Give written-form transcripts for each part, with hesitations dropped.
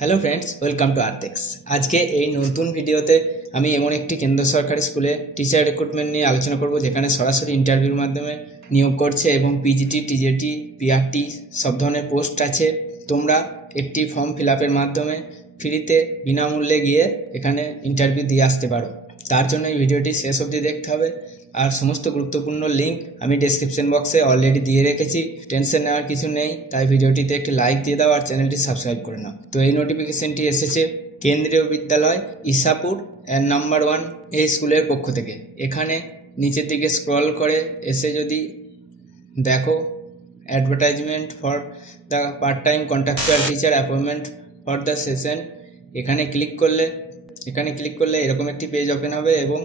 Hello friends, welcome to Artex. আজকে এই নতুন ভিডিওতে আমি এমন একটি কেন্দ্র সরকারি স্কুলে টিচার রিক্রুটমেন্ট নিয়ে আলোচনা করব, যেখানে সরাসরি ইন্টারভিউর মাধ্যমে নিয়োগ করছে এবং পিজিটি, টিজেটি, পিআরটি সব ধরনের পোস্ট আছে। তোমরা একটি ফর্ম ফিল আপের মাধ্যমে ফ্রিতে বিনামূল্যে গিয়ে এখানে ইন্টারভিউ দিয়ে আসতে পারো। তার জন্য এই ভিডিওটি শেষ অবধি দেখতে হবে। আর সমস্ত গুরুত্বপূর্ণ লিঙ্ক আমি ডেসক্রিপশন বক্সে অলরেডি দিয়ে রেখেছি, টেনশন নেওয়ার কিছু নেই। তাই ভিডিওটিতে একটি লাইক দিয়ে দাও আর চ্যানেলটি সাবস্ক্রাইব করে নাও। তো এই নোটিফিকেশনটি এসেছে কেন্দ্রীয় বিদ্যালয় ইসাপুর নাম্বার 1 এই স্কুলের পক্ষ থেকে। এখানে নিচের দিকে স্ক্রল করে এসে যদি দেখো advertisement for the part time contractual teacher appointment for the session, এখানে ক্লিক করলে এরকম একটি পেজ ওপেন হবে এবং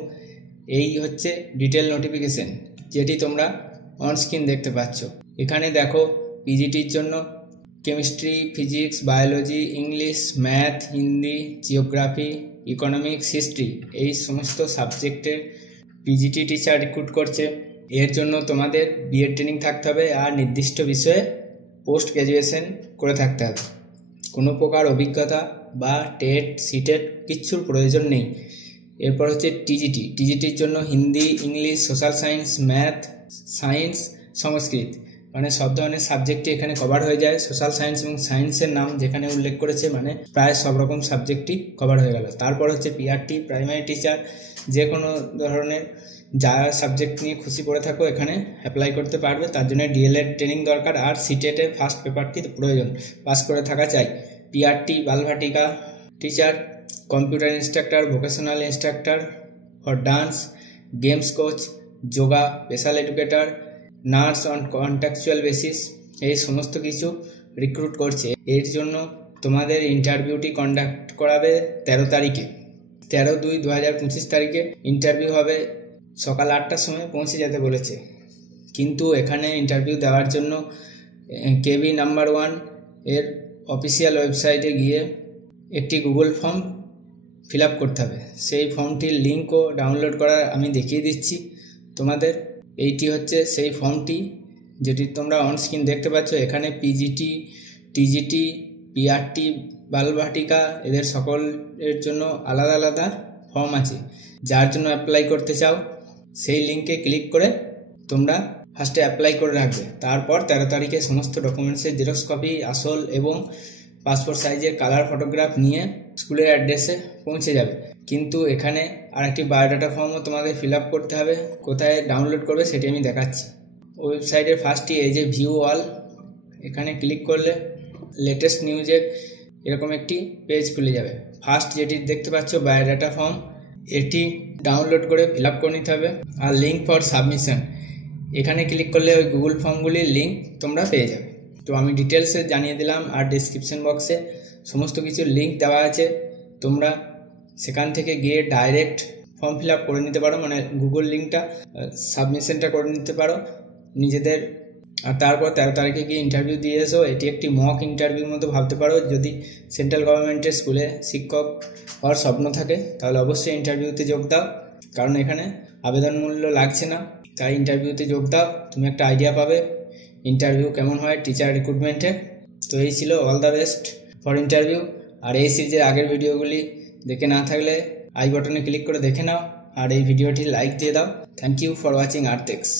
এই হচ্ছে ডিটেল নোটিফিকেশন, যেটি তোমরা অন স্ক্রিন দেখতে পাচ্ছ। এখানে দেখো পিজিটির জন্য chemistry, physics, biology, English, math, Hindi, geography, economics, history এই সমস্ত সাবজেক্টের পিজিটি টিচার রিক্রুট করছে। এর জন্য তোমাদের বিএড ট্রেনিং থাকতে হবে আর নির্দিষ্ট বিষয়ে পোস্ট গ্র্যাজুয়েশন করে থাকতে হবে। কোনো প্রকার অভিজ্ঞতা বা টেট, সিটেট কিচ্ছুর প্রয়োজন নেই। এরপর হচ্ছে টিজিটির জন্য Hindi, English, social science, math, science, Sanskrit মানে সব ধরনের সাবজেক্টই এখানে কভার হয়ে যায়। সোশ্যাল সায়েন্স এবং সায়েন্সের নাম যেখানে উল্লেখ করেছে মানে প্রায় সব রকম সাবজেক্টই কভার হয়ে গেল। তারপর হচ্ছে পিআরটি, প্রাইমারি টিচার, যে কোনো ধরনের যা সাবজেক্ট নিয়ে খুশি পড়ে থাকো এখানে অ্যাপ্লাই করতে পারবে। তার জন্য ডিএলএড ট্রেনিং দরকার আর সিটেটের ফার্স্ট পেপারটি প্রয়োজন, পাস করে থাকা চাই। PRT, Balvatika teacher, computer instructor, vocational instructor for dance, games coach, yoga, special educator, nurse on contractual basis এই সমস্ত কিছু রিক্রুট করছে। এর জন্য তোমাদের ইন্টারভিউটি কন্ডাক্ট করাবে 13 তারিখে, 13/2/2025 তারিখে ইন্টারভিউ হবে। সকাল 8টার সময় পৌঁছে যেতে বলেছে। কিন্তু এখানে ইন্টারভিউ দেওয়ার জন্য কেবি নাম্বার 1 এর অফিসিয়াল ওয়েবসাইটে গিয়ে একটি গুগল ফর্ম ফিল আপ করতে হবে। সেই ফর্মটির লিঙ্কও ডাউনলোড করা আমি দেখিয়ে দিচ্ছি তোমাদের। এইটি হচ্ছে সেই ফর্মটি যেটি তোমরা অন স্ক্রিন দেখতে পাচ্ছ। এখানে পিজিটি, টিজিটি, পিআরটি, বালভাটিকা এদের সকলের জন্য আলাদা আলাদা ফর্ম আছে। যার জন্য অ্যাপ্লাই করতে চাও সেই লিঙ্কে ক্লিক করে তোমরা ফার্স্টে অ্যাপ্লাই করে রাখবে। তারপর 13 তারিখে সমস্ত ডকুমেন্টসের জেরক্স কপি, আসল এবং পাসপোর্ট সাইজের কালার ফটোগ্রাফ নিয়ে স্কুলের অ্যাড্রেসে পৌঁছে যাবে। কিন্তু এখানে আর একটি বায়োডাটা ফর্মও তোমাদের ফিল আপ করতে হবে। কোথায় ডাউনলোড করবে সেটি আমি দেখাচ্ছি। ওয়েবসাইটের ফার্স্টই এই যে ভিউ অল, এখানে ক্লিক করলে লেটেস্ট নিউজের এরকম একটি পেজ খুলে যাবে। ফার্স্ট যেটি দেখতে পাচ্ছ বায়োডাটা ফর্ম, এটি ডাউনলোড করে ফিল আপ করে নিতে হবে। আর লিঙ্ক ফর সাবমিশন, এখানে ক্লিক করলে ওই গুগল ফর্মগুলির লিঙ্ক তোমরা পেয়ে যাবে। তো আমি ডিটেলসে জানিয়ে দিলাম আর ডিসক্রিপশন বক্সে সমস্ত কিছু লিঙ্ক দেওয়া আছে। তোমরা সেখান থেকে গিয়ে ডাইরেক্ট ফর্ম ফিল আপ করে নিতে পারো, মানে গুগল লিঙ্কটা সাবমিশনটা করে নিতে পারো নিজেদের। আর তারপর 13 তারিখে গিয়ে ইন্টারভিউ দিয়ে এসো। এটি একটি মক ইন্টারভিউর মতো ভাবতে পারো। যদি সেন্ট্রাল গভর্নমেন্টের স্কুলে শিক্ষক হওয়ার স্বপ্ন থাকে তাহলে অবশ্যই ইন্টারভিউতে যোগ দাও, কারণ এখানে আবেদন মূল্য লাগছে না। তাই ইন্টারভিউতে যোগ দাও, তুমি একটা আইডিয়া পাবে ইন্টারভিউ কেমন হয় টিচার রিক্রুটমেন্টে। তো এই ছিল all the best for interview. আর এই সিরিজের আগের ভিডিওগুলি দেখে না থাকলে আই বাটনে ক্লিক করে দেখে নাও আর এই ভিডিওটি লাইক দিয়ে দাও। Thank you for watching Artex.